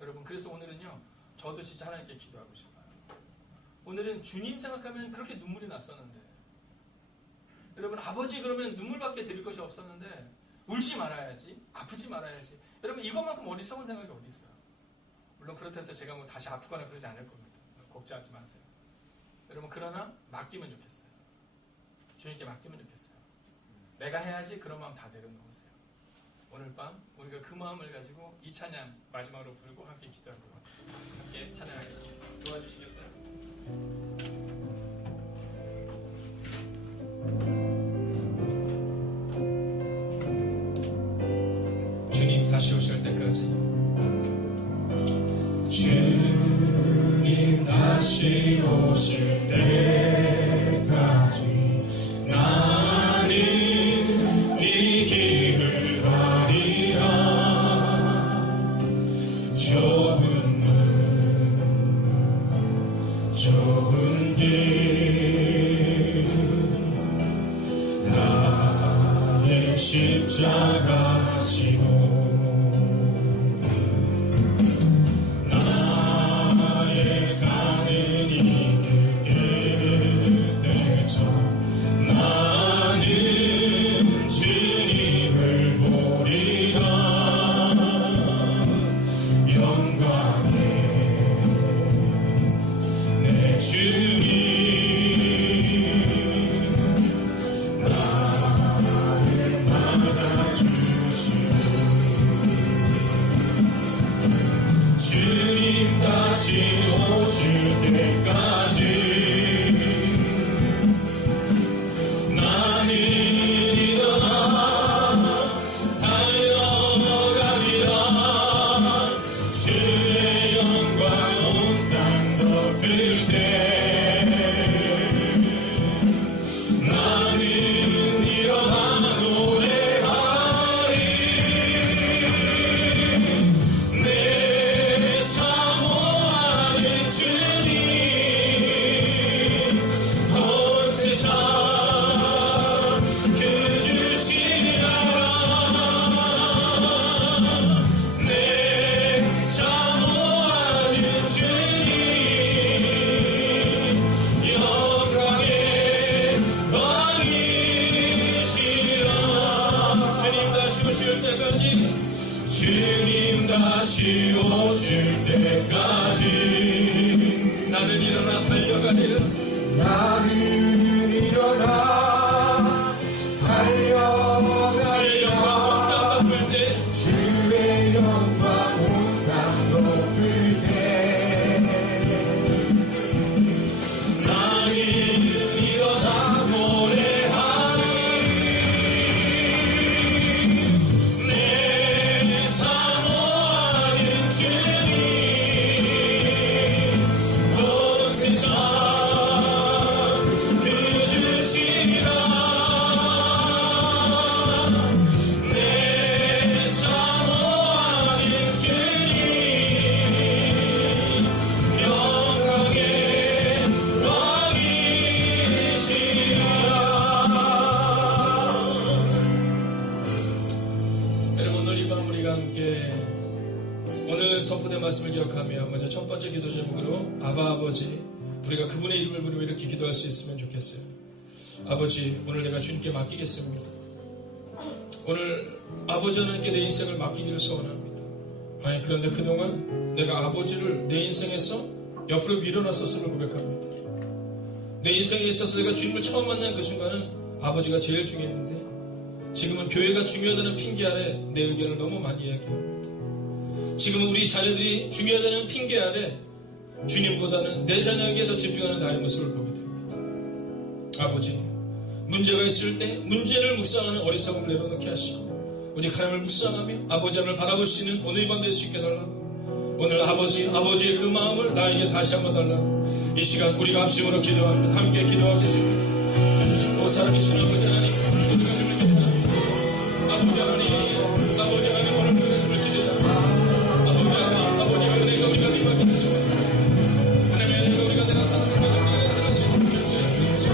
여러분 그래서 오늘은요. 저도 진짜 하나님께 기도하고 싶어요. 오늘은 주님 생각하면 그렇게 눈물이 났었는데 여러분 아버지 그러면 눈물밖에 드릴 것이 없었는데 울지 말아야지. 아프지 말아야지. 여러분 이것만큼 어리석은 생각이 어디 있어요. 물론 그렇다 해서 제가 뭐 다시 아프거나 그러지 않을 겁니다. 걱정하지 마세요. 여러분 그러나 맡기면 좋겠어요. 주님께 맡기면 좋겠어요. 내가 해야지 그런 마음 다 내려놓으세요. 오늘 밤 우리가 그 마음을 가지고 이 찬양 마지막으로 부르고 함께 기도하고 함께 찬양하겠습니다. 도와주시겠어요? 주님 다시 오실 때까지 주님 다시 오실 때까지 나는 이 길을 가리라. 좁은 길 나의 십자가 지고 나의 가는 이 끝에서 나는 주님을 보리라. 영광의 내 주님 나를 받아주시오. 주님 다시 오실 때까지 나는 일어나 달려가리라. 주의 영광 온 땅 덮을 때 나는 일어나 노래하리. 내 사모하는 주님 온 세상 그 주시리라. 내 사모하는 주님 영광의 왕이시라. 주님 다시 오실 때까지 나는 일어나 달려가리라. 나는 일어나 주의 영광 온 땅 달려가리라. 덮을 때 주의 영광 온 땅 높을 때 나는 일어나 노래하리. 내 사모하는 주님 온 세상 그 주시라. 내 사모하는 주님 영광의 왕이시라. 여러분, 오늘 이 밤 우리가 함께 오늘 선포된 말씀을 기억하며 먼저 첫 번째 기도 제목으로 아바 아버지, 우리가 그분의 이름을 부르며 이렇게 기도할 수 있으면 좋겠어요. 아버지, 오늘 내가 주님께 맡기겠습니다. 오늘 아버지 하나님께 내 인생을 맡기기를 소원합니다. 아니, 그런데 그동안 내가 아버지를 내 인생에서 옆으로 밀어놨었음을 고백합니다. 내 인생에 있어서 내가 주님을 처음 만난 그 순간은 아버지가 제일 중요했는데 지금은 교회가 중요하다는 핑계 아래 내 의견을 너무 많이 이야기합니다. 지금은 우리 자녀들이 중요하다는 핑계 아래 주님보다는 내 자녀에게 더 집중하는 나의 모습을 보게 됩니다. 아버지, 문제가 있을 때 문제를 묵상하는 어리석음을 내려놓게 하시고 오직 하나님을 묵상하며 아버지 하나님을 바라볼 수 있는 오늘 이 밤 될 수 있게 달라고, 오늘 아버지의 그 마음을 나에게 다시 한번 달라고 이 시간 우리가 합심으로 기도합니다. 함께 기도하겠습니다. 오 살아계신 아버지 하나님, 우리가 주를 기도합니다. 아버지 하나님 오늘 우리가 주를 기도합니다. 아버지의 은혜가 우리가 임하게 되시고 하나님의 은혜가 우리가 내가 사는 것을 내가 살아갈 수 없는 주시옵소서.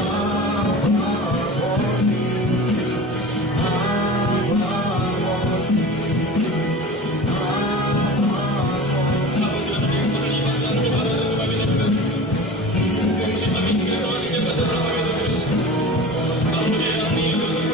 아버지 하나님,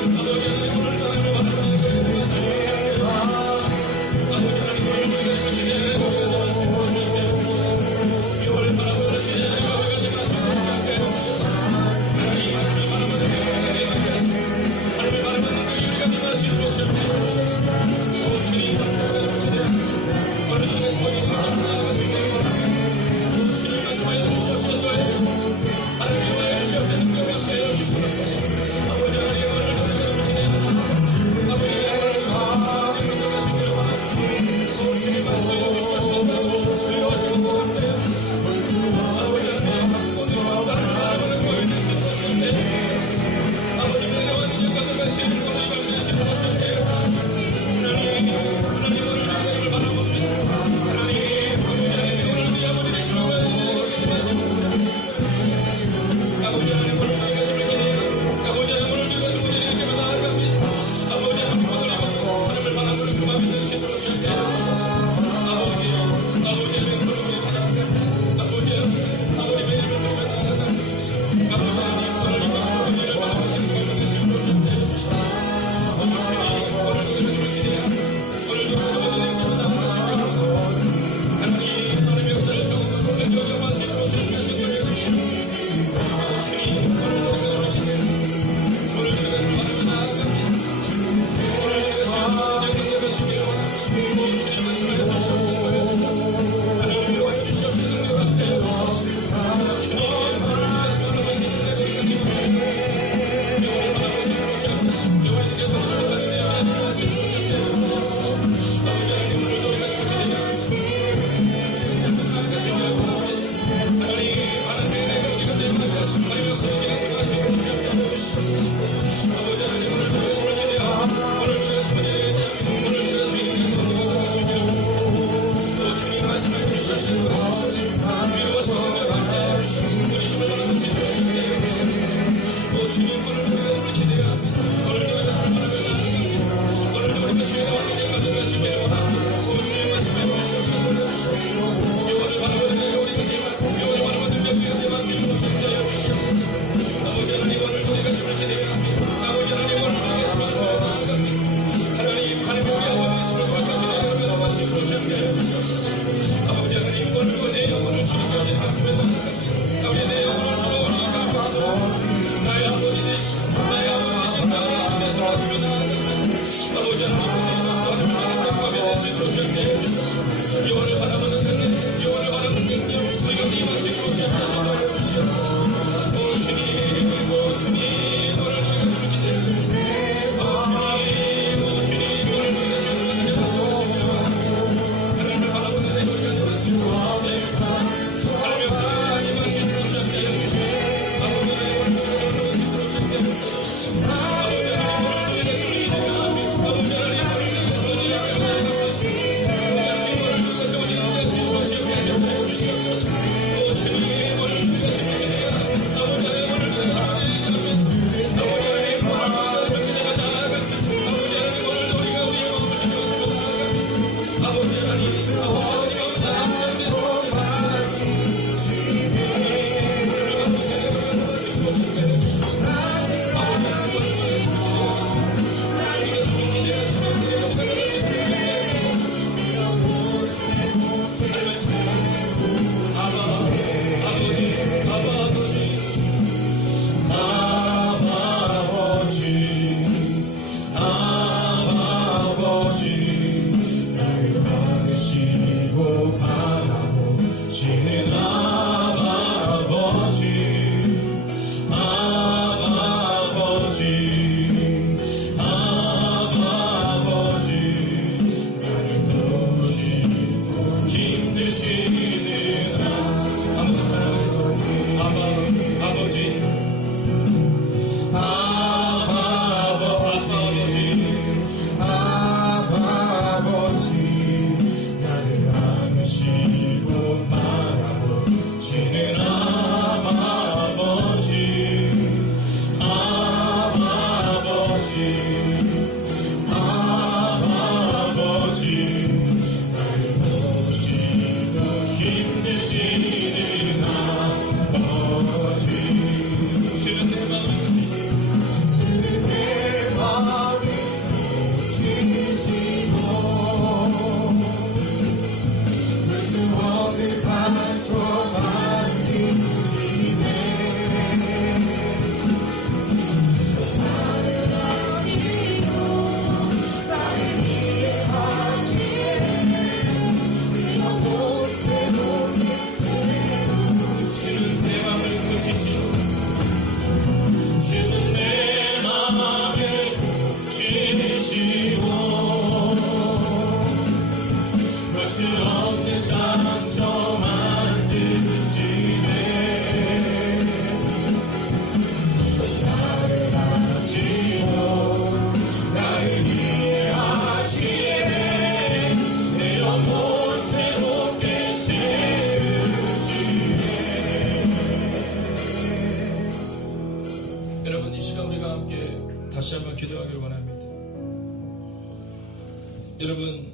여러분,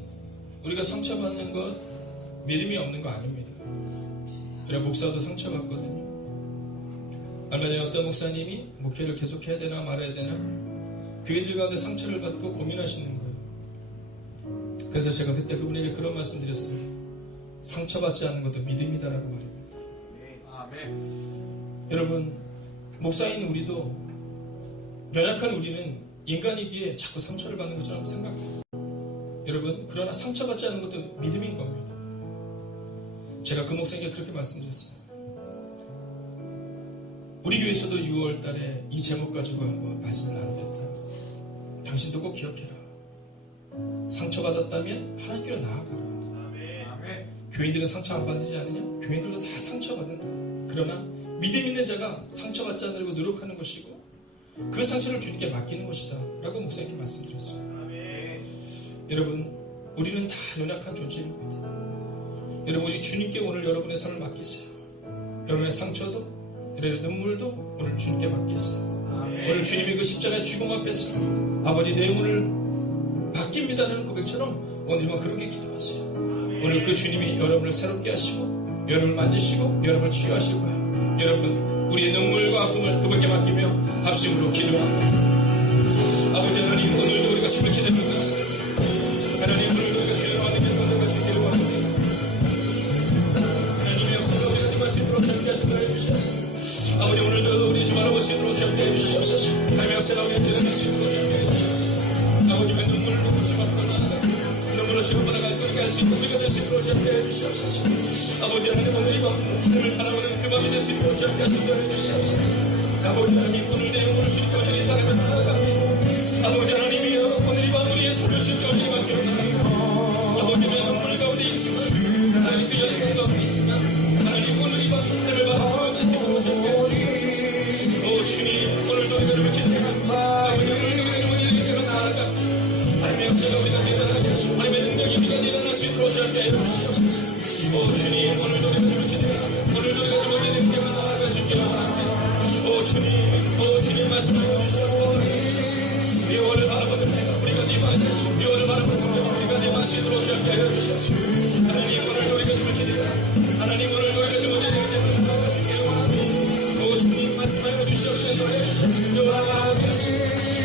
우리가 상처받는 것 믿음이 없는 거 아닙니다. 그래 목사도 상처받거든요. 얼마 전에 어떤 목사님이 목회를 계속해야 되나 말아야 되나 교인들 가운데 상처를 받고 고민하시는 거예요. 그래서 제가 그때 그분에게 그런 말씀 드렸어요. 상처받지 않는 것도 믿음이다라고 말입니다. 여러분, 목사인 우리도 연약한 우리는 인간이기에 자꾸 상처를 받는 것처럼 생각해요. 여러분, 그러나 상처받지 않는 것도 믿음인 겁니다. 제가 그 목사에게 그렇게 말씀드렸어요. 우리 교회에서도 6월 달에 이 제목 가지고 한번 말씀을 나누겠다. 당신도 꼭 기억해라. 상처받았다면 하나님께로 나아가라. 교인들은 상처 안 받지 않느냐? 교인들도 다 상처받는다. 그러나 믿음 있는 자가 상처받지 않으려고 노력하는 것이고 그 상처를 주님께 맡기는 것이다 라고 목사님께 말씀드렸습니다. 여러분, 우리는 다 연약한 존재입니다. 여러분, 우리 주님께 오늘 여러분의 삶을 맡기세요. 여러분의 상처도 여러분의 눈물도 오늘 주님께 맡기세요. 오늘 주님의 그 십자가의 죽음 앞에서 아버지 내 영혼을 맡깁니다라는 고백처럼 오늘만 그렇게 기도하세요. 오늘 그 주님이 여러분을 새롭게 하시고 여러분을 만지시고 여러분을 치유하시고요. 여러분, 우리의 눈물과 아픔을 그분께 맡기며 합심으로 기도합니다. 아버지 하나님, 오늘도 우리가 심을 기도합니다. 하나님, 오늘도 우리가 주님을 받는 것을 같이 기도합니다. 하나님의 역사가 우리가 그 말씀으로 함께 하신다 해주셨습니다. 아버지, 오늘도 우리 주 바라보시도록 함께 해주시옵소서. 하나님의 역사가 우리가 기도할 수 있도록 함께 해주시옵소서. 아버지, 왜 눈물로 묻지 앞으로 나아가 눈물로 지원받아갈 것 갈 수 있고 우리가 될 수 있도록 함께 해주시옵소서. 아버지 하나님, 오늘 이 밤 하늘을 바라보는 그 밤이 될 수 있도록 함께 하신다 해주시옵소서. 아버지 하나님, 오늘 내 영혼을 주님께 완전히 따르며 나아갑니다. 아버지 하나님이여, 오늘 이 밤 우리의 손을 주님께 완전히 맡겨놓습니다. 아버지, 내 눈물 가운데 있지만 하나님 그 연약한 가운데 있지만 하나님, 오늘 이 밤 하늘을 바라보는 되시도록 함께 해주시옵소서. 오 주님, 오늘도 우리가 이렇게 기도합니다. 아버지, 오늘도 우리가 이렇게 나아갑니다. 하나님의 역사가 우리가 일어나게 하시고 하나님의 능력이 우리가 일어날 수 있도록 함께 해주시옵소서. 오 주님, 오늘도 우리가 이렇게 기도합니다. 오늘도 우리가 주님의 능력을 나아갈 수 있게 바랍니다. 오 주님 말씀하여 주시옵소서. 미워를 바라보는 내가 우리가 네 말씀 미워를 바라보는 내가 우리가 네 말씀으로 주께 하여 주시옵소서. 하나님, 오늘도 우리가 이렇게 기도합니다. 하나님, 오늘도 우리가 주님의 능력을 나아갈 수 있게 바랍니다. 오 주님 말씀하여 주시옵소서. 노래해 주시옵소서.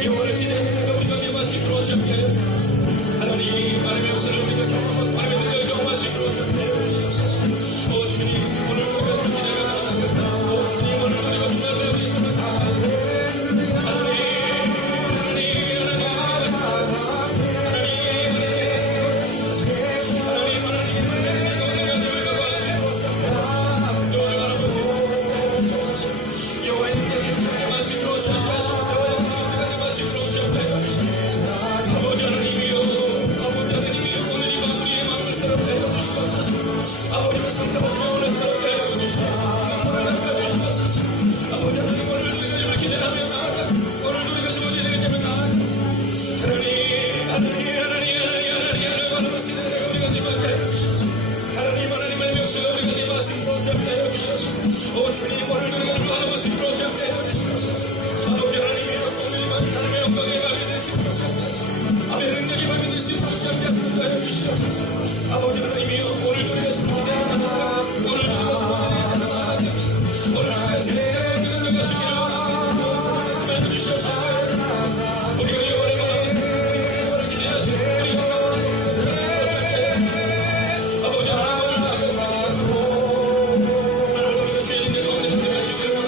미워를 지내는 내가 우리가 네 말씀으로 주께 하여 주시옵소서. 하나님, 하나님의 역사를 우리가 경험하고 하나님의 능력을 경험하시도록 주께 하여 주시옵소서. 오 주님, 오늘 우리가 이렇게 나아갑니다. 오 주님, 오늘 우리가 주님의 우리 손을 아버지 하나님이여, 오늘도 우리가 주님께 나아가 오늘도 우리가 주님께 말씀해 주시옵소서. 우리가 영원히 바라보는 기대하시고 아버지 하나님,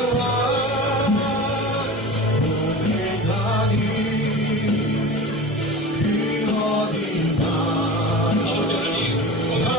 우리가 주님께 도와주시옵소서. 아버지 하나님,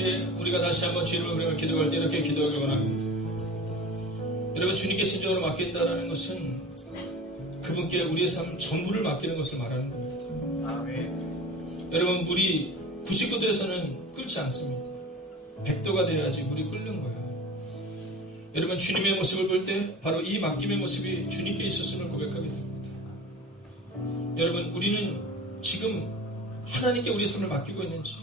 이제 우리가 다시 한번 주님을 우리가 기도할 때 이렇게 기도하길 원합니다. 여러분, 주님께 진정으로 맡긴다는 것은 그분께 우리의 삶 전부를 맡기는 것을 말하는 겁니다. 아멘. 여러분, 물이 99도에서는 끓지 않습니다. 100도가 돼야지 물이 끓는 거예요. 여러분, 주님의 모습을 볼 때 바로 이 맡김의 모습이 주님께 있었음을 고백하게 됩니다. 여러분, 우리는 지금 하나님께 우리의 삶을 맡기고 있는지,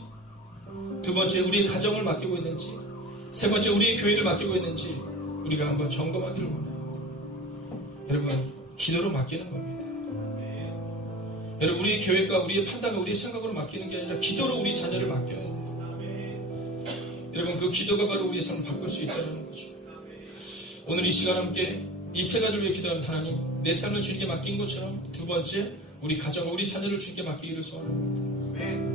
두 번째 우리의 가정을 맡기고 있는지, 세 번째 우리의 교회를 맡기고 있는지 우리가 한번 점검하기를 원해요. 여러분, 기도로 맡기는 겁니다. 여러분, 우리의 계획과 우리의 판단과 우리의 생각으로 맡기는 게 아니라 기도로 우리 자녀를 맡겨야 돼요. 여러분, 그 기도가 바로 우리의 삶을 바꿀 수 있다는 거죠. 오늘 이 시간 함께 이 세 가지를 위해 기도하는 하나님, 내 삶을 주님께 맡긴 것처럼 두 번째 우리 가정과 우리 자녀를 주님께 맡기기를 소원합니다.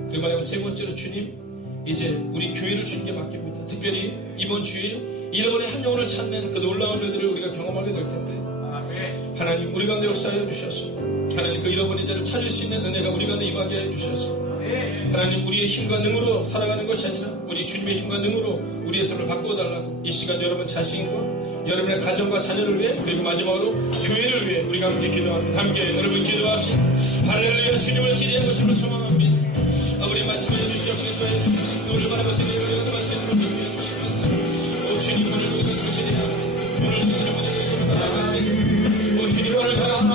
그리고 말하면 세 번째로 주님, 이제 우리 교회를 주님께 맡깁니다. 특별히 이번 주일 잃어버린 한 영혼을 찾는 그 놀라운 일들을 우리가 경험하게 될 텐데, 하나님 우리 가운데 역사하여 주셔서 하나님 그 잃어버린 자를 찾을 수 있는 은혜가 우리 가운데 임하게 하여 주셔서 하나님 우리의 힘과 능으로 살아가는 것이 아니라 우리 주님의 힘과 능으로 우리의 삶을 바꾸어 달라고 이 시간 여러분 자신과 여러분의 가정과 자녀를 위해, 그리고 마지막으로 교회를 위해 우리가 함께 기도합니다. 함께 여러분 기도하시 할렐루야. 주님을 기대하는 것을 소망합니다. 아버지 말씀해 주시옵시고 기도해 주시옵시고 오늘 바라고 생각하는 말씀으로 기도해 주시옵소서. 오 주님, 오늘 우리가 기대합니다. 오늘 우리가 바라옵니다. 오 주님, 오늘 바라옵니다.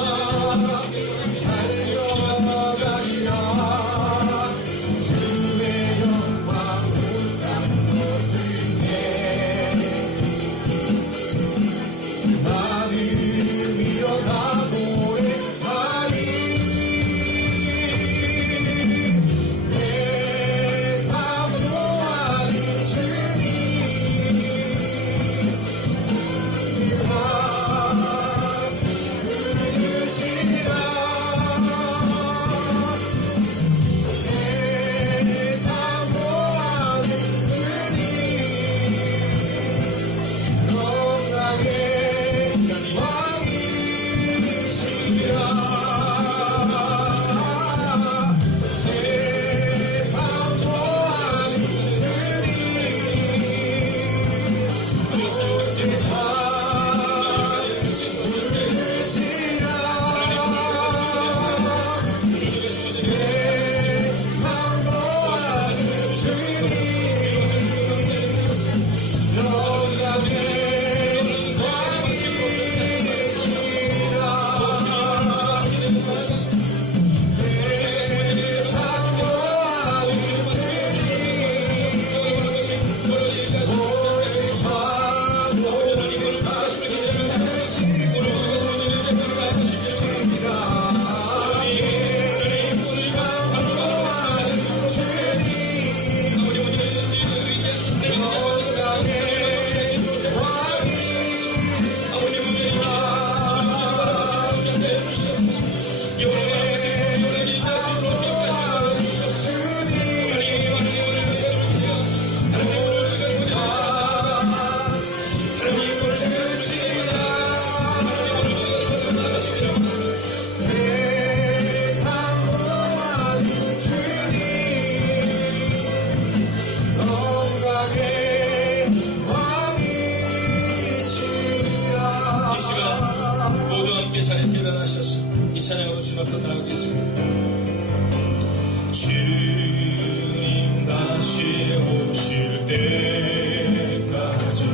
주님 다시 오실 때까지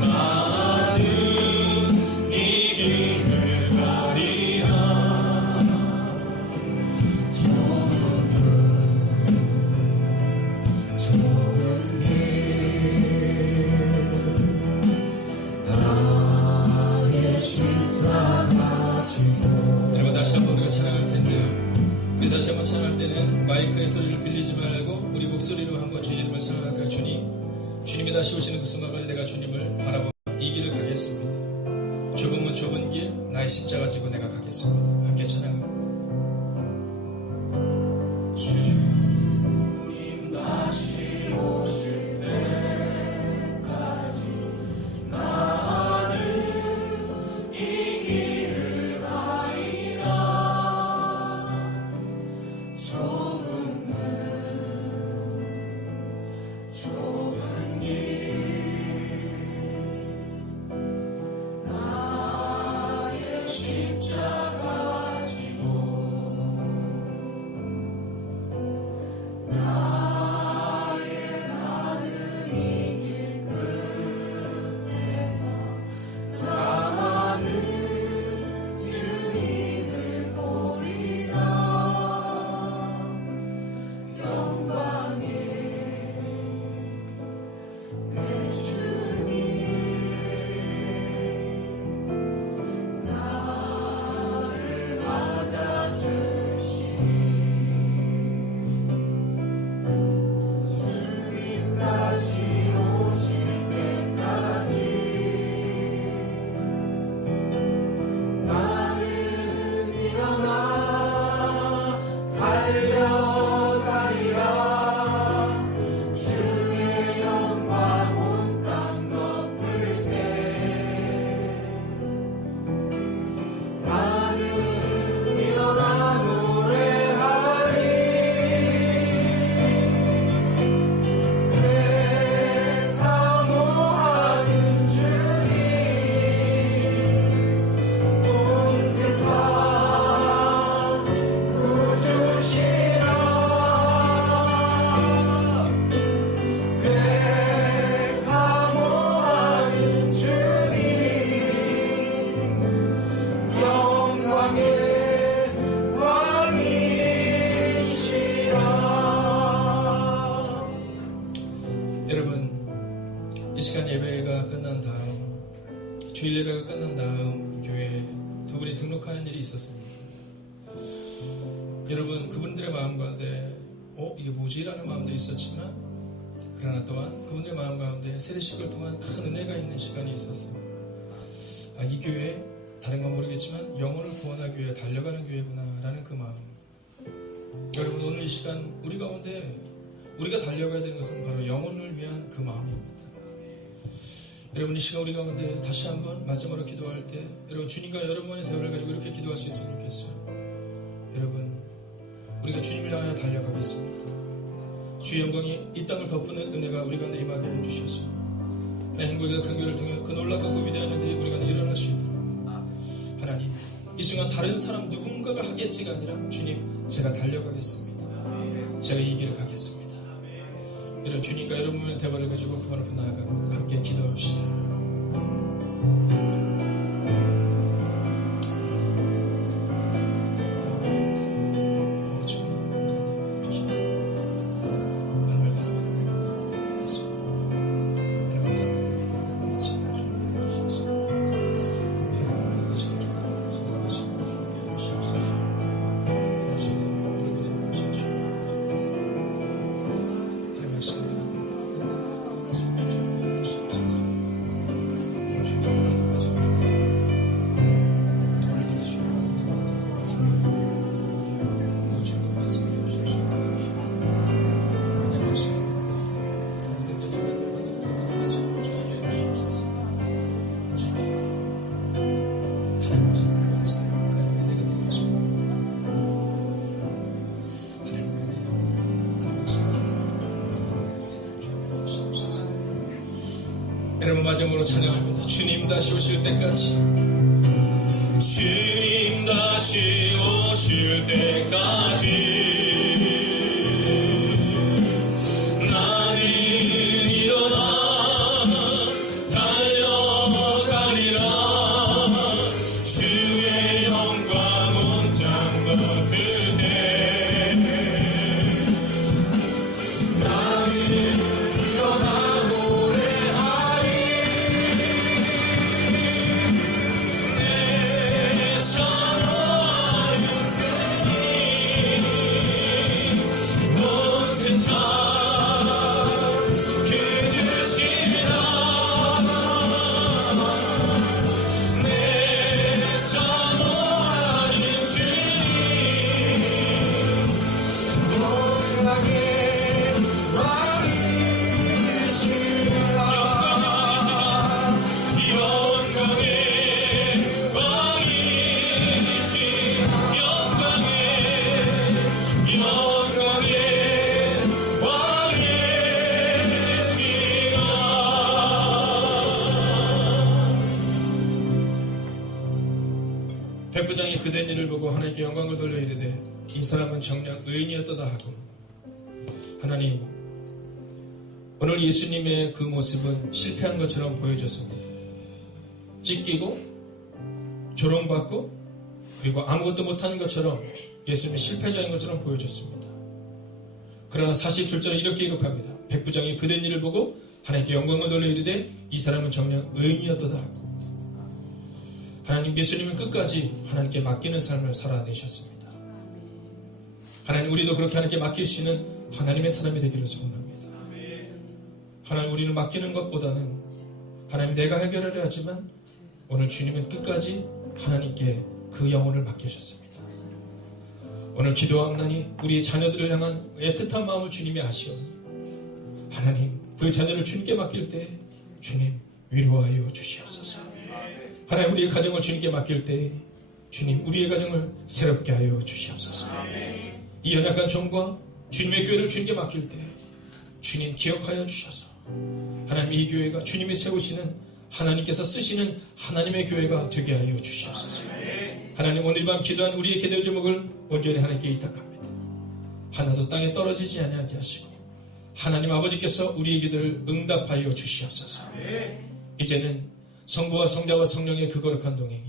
나는 이 길을 가리라. 좁은 길 나의 십자가 지고. 여러분 다시 한번 우리가 찬양할 텐데요, 우리 다시 한번 찬양할 때는 마이크의 소리를 빌리지 말고 우리 목소리로 한번 주님 이름을 찬양할까요? 주님이 다시 오시는 그 순간까지 내가 주님을 바라보며 이 길을 가겠습니다. 좁은 문 좁은 길 나의 십자가 지고 내가 가겠습니다. 함께 찬양합니다. 주님 다시 오실 때까지 나는 이 길을 가리라. 좁은 문 좁은 굴욕하는 일이 있었습니다. 여러분, 그분들의 마음 가운데 이게 뭐지? 라는 마음도 있었지만, 그러나 또한 그분들의 마음 가운데 세례식을 통한 큰 은혜가 있는 시간이 있었어요. 이 교회 다른 건 모르겠지만 영혼을 구원하기 위해 달려가는 교회구나 라는 그 마음. 여러분, 오늘 이 시간 우리 가운데 우리가 달려가야 되는 것은 바로 영혼을 위한 그 마음입니다. 여러분, 이 시간 우리 가운데 다시 한번 마지막으로 기도할 때 여러분, 주님과 여러분의 대화를 가지고 이렇게 기도할 수 있으면 좋겠어요. 여러분, 우리가 주님을 향하여 달려가겠습니다. 주의 영광이 이 땅을 덮는 은혜가 우리 가운데 임하게 해주셔서 하나님, 행복과 큰 교회를 통해 그 놀랍고 그 위대한 일들이 우리 가운데 일어날 수 있도록 하나님, 이 순간 다른 사람 누군가가 하겠지가 아니라 주님, 제가 달려가겠습니다. 제가 이 길을 가겠습니다. 이런 주님과 여러분의 대화를 가지고 그만 앞에 나아갑니다. 함께 기도합시다. 여러분, 마지막으로 찬양합니다. 주님 다시 오실 때까지, 주님 다시 오실 때까지 나는 일어나 달려가리라. 주의 영광 온 땅 덮을 때 나는 일어나 노래하리. 백부장이 그된 일을 보고 하나님께 영광을 돌려 이르되 이 사람은 정녕 의인이었도다 하고, 하나님, 오늘 예수님의 그 모습은 실패한 것처럼 보여졌습니다. 찢기고 조롱받고 그리고 아무것도 못한 것처럼 예수님이 실패자인 것처럼 보여졌습니다. 그러나 42절에 이렇게 기록합니다. 백부장이 그된 일을 보고 하나님께 영광을 돌려 이르되 이 사람은 정녕 의인이었도다 하고, 하나님, 예수님은 끝까지 하나님께 맡기는 삶을 살아내셨습니다. 하나님, 우리도 그렇게 하나님께 맡길 수 있는 하나님의 사람이 되기를 소원합니다. 하나님, 우리는 맡기는 것보다는 하나님, 내가 해결하려 하지만 오늘 주님은 끝까지 하나님께 그 영혼을 맡기셨습니다. 오늘 기도하옵나니 우리 자녀들을 향한 애틋한 마음을 주님이 아시오니 하나님, 그 자녀를 주님께 맡길 때 주님 위로하여 주시옵소서. 하나님, 우리의 가정을 주님께 맡길 때 주님 우리의 가정을 새롭게 하여 주시옵소서. 이 연약한 종과 주님의 교회를 주님께 맡길 때 주님 기억하여 주셔서 하나님, 이 교회가 주님이 세우시는 하나님께서 쓰시는 하나님의 교회가 되게 하여 주시옵소서. 하나님, 오늘 밤 기도한 우리의 기도 제목을 온전히 하나님께 의탁합니다. 하나도 땅에 떨어지지 아니하게 하시고 하나님 아버지께서 우리의 기도를 응답하여 주시옵소서. 이제는 성부와 성자와 성령의 그 거룩한 동행이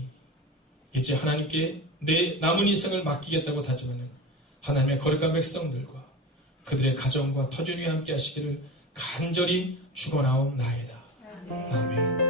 이제 하나님께 내 남은 인생을 맡기겠다고 다짐하는 하나님의 거룩한 백성들과 그들의 가정과 터전 위에 함께 하시기를 간절히 축원하옵나이다. 아멘.